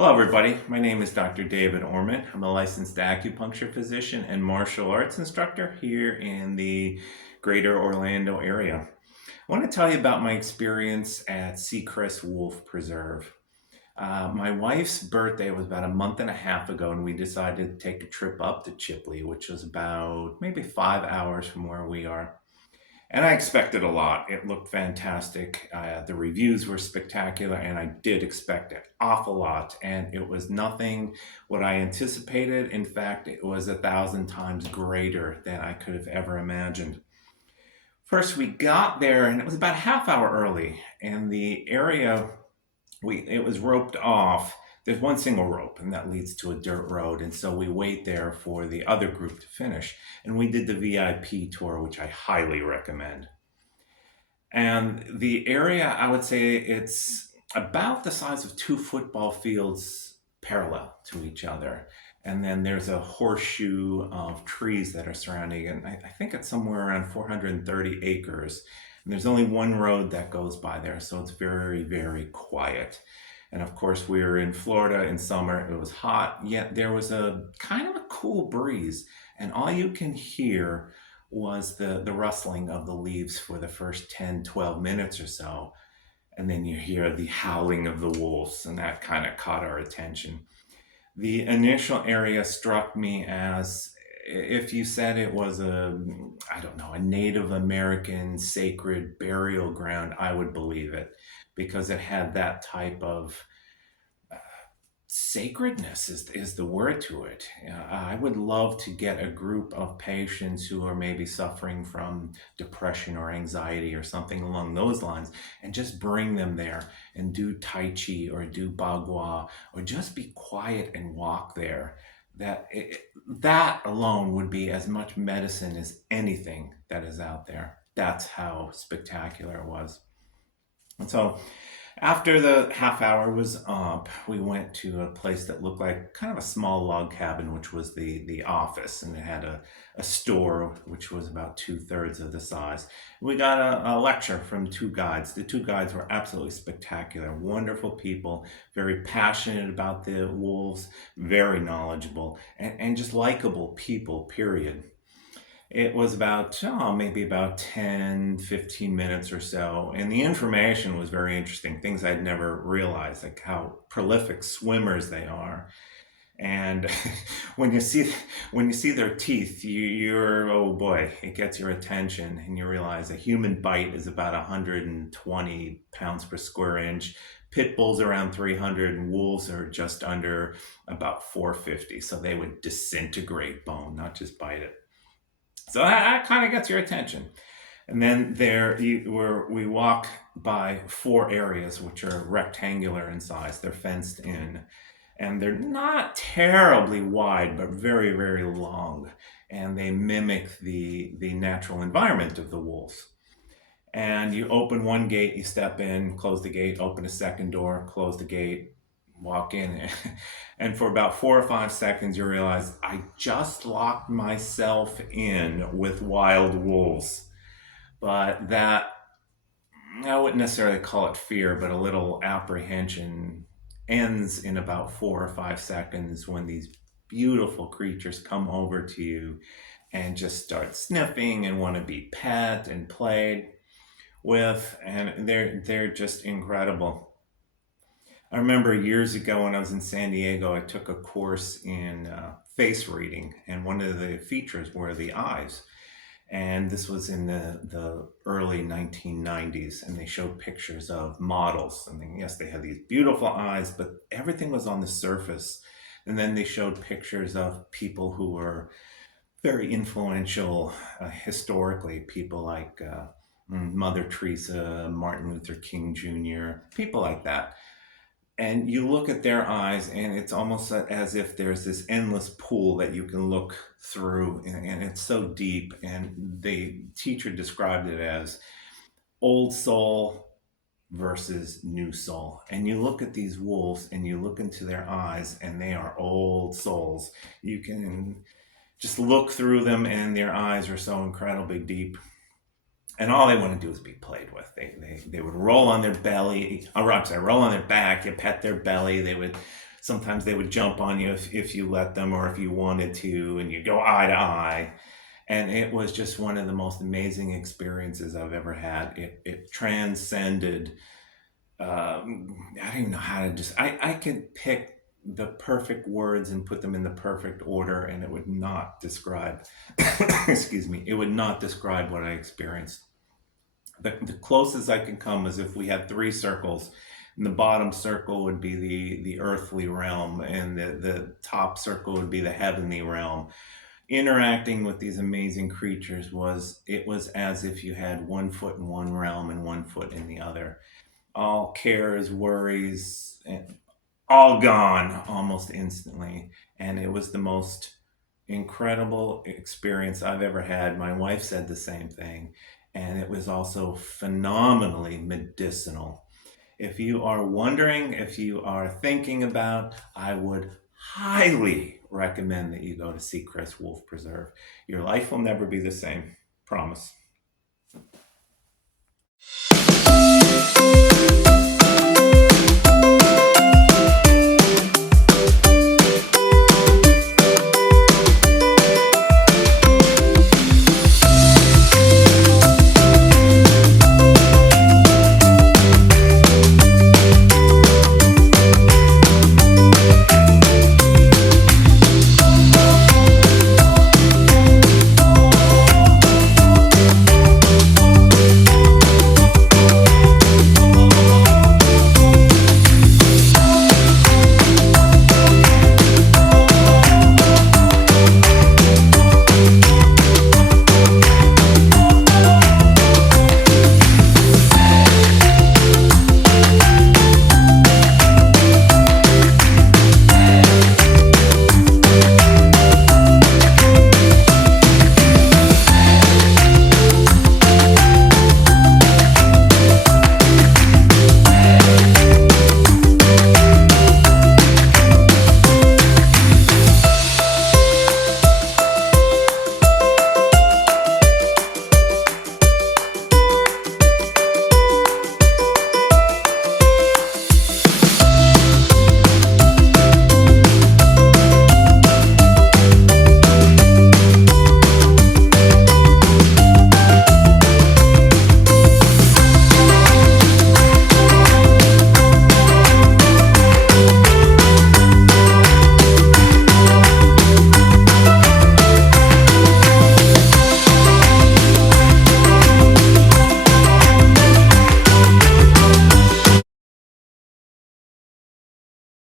Hello, everybody. My name is Dr. David Orman. I'm a licensed acupuncture physician and martial arts instructor here in the greater Orlando area. I want to tell you about my experience at Seacrest Wolf Preserve. My wife's birthday was about a month and a half ago, and we decided to take a trip up to Chipley, which was about maybe 5 hours from where we are. And I expected a lot. It looked fantastic. The reviews were spectacular, and I did expect an awful lot. And it was nothing what I anticipated. In fact, it was 1,000 times greater than I could have ever imagined. First, we got there, and it was about a half hour early, and the area it was roped off. There's one single rope, and that leads to a dirt road. And so we wait there for the other group to finish. And we did the VIP tour, which I highly recommend. And the area, I would say it's about the size of two football fields parallel to each other. And then there's a horseshoe of trees that are surrounding it. And I think it's somewhere around 430 acres. And there's only one road that goes by there. So it's very, very quiet. And of course, we were in Florida in summer. It was hot, yet there was a kind of a cool breeze. And all you can hear was the rustling of the leaves for the first 10, 12 minutes or so. And then you hear the howling of the wolves, and that kind of caught our attention. The initial area struck me as if you said it was I don't know, a Native American sacred burial ground, I would believe it because it had that type of sacredness is the word to it. I would love to get a group of patients who are maybe suffering from depression or anxiety or something along those lines and just bring them there and do Tai Chi or do Bagua or just be quiet and walk there. That alone would be as much medicine as anything that is out there. That's how spectacular it was. And so after the half hour was up, we went to a place that looked like kind of a small log cabin, which was the office, and it had a store which was about two-thirds of the size. We got a lecture from two guides. The two guides were absolutely spectacular, wonderful people, very passionate about the wolves, very knowledgeable, and just likable people, period. It was about, maybe about 10, 15 minutes or so. And the information was very interesting, things I'd never realized, like how prolific swimmers they are. And when you see when you see their teeth, you're oh boy, it gets your attention, and you realize a human bite is about 120 pounds per square inch. Pit bulls around 300, and wolves are just under about 450. So they would disintegrate bone, not just bite it. So that kind of gets your attention. And then we walk by four areas which are rectangular in size. They're fenced in, and they're not terribly wide, but very, very long. And they mimic the natural environment of the wolves. And you open one gate, you step in, close the gate, open a second door, close the gate, walk in. And for about 4 or 5 seconds, you realize I just locked myself in with wild wolves. But that, I wouldn't necessarily call it fear, but a little apprehension ends in about 4 or 5 seconds when these beautiful creatures come over to you and just start sniffing and want to be pet and played with, and they're just incredible. I remember years ago when I was in San Diego, I took a course in face reading, and one of the features were the eyes. And this was in the early 1990s, and they showed pictures of models. I mean, yes, they had these beautiful eyes, but everything was on the surface. And then they showed pictures of people who were very influential historically, people like Mother Teresa, Martin Luther King Jr., people like that. And you look at their eyes, and it's almost as if there's this endless pool that you can look through, and it's so deep. And the teacher described it as old soul versus new soul. And you look at these wolves and you look into their eyes, and they are old souls. You can just look through them, and their eyes are so incredibly deep, and all they want to do is be played with. They would roll on their belly, or I'm sorry, roll on their back. You pet their belly. They would Sometimes they would jump on you if you let them or if you wanted to, and you go eye to eye. And it was just one of the most amazing experiences I've ever had. It transcended. I don't even know how to just. I could pick the perfect words and put them in the perfect order, and it would not describe. Excuse me. It would not describe what I experienced. The closest I could come is if we had three circles, and the bottom circle would be the earthly realm, and the top circle would be the heavenly realm. Interacting with these amazing creatures was as if you had one foot in one realm and one foot in the other. All cares, worries, and all gone almost instantly. And it was the most incredible experience I've ever had. My wife said the same thing. And it was also phenomenally medicinal. If you are wondering, if you are thinking about, I would highly recommend that you go to Seacrest Wolf Preserve. Your life will never be the same. Promise.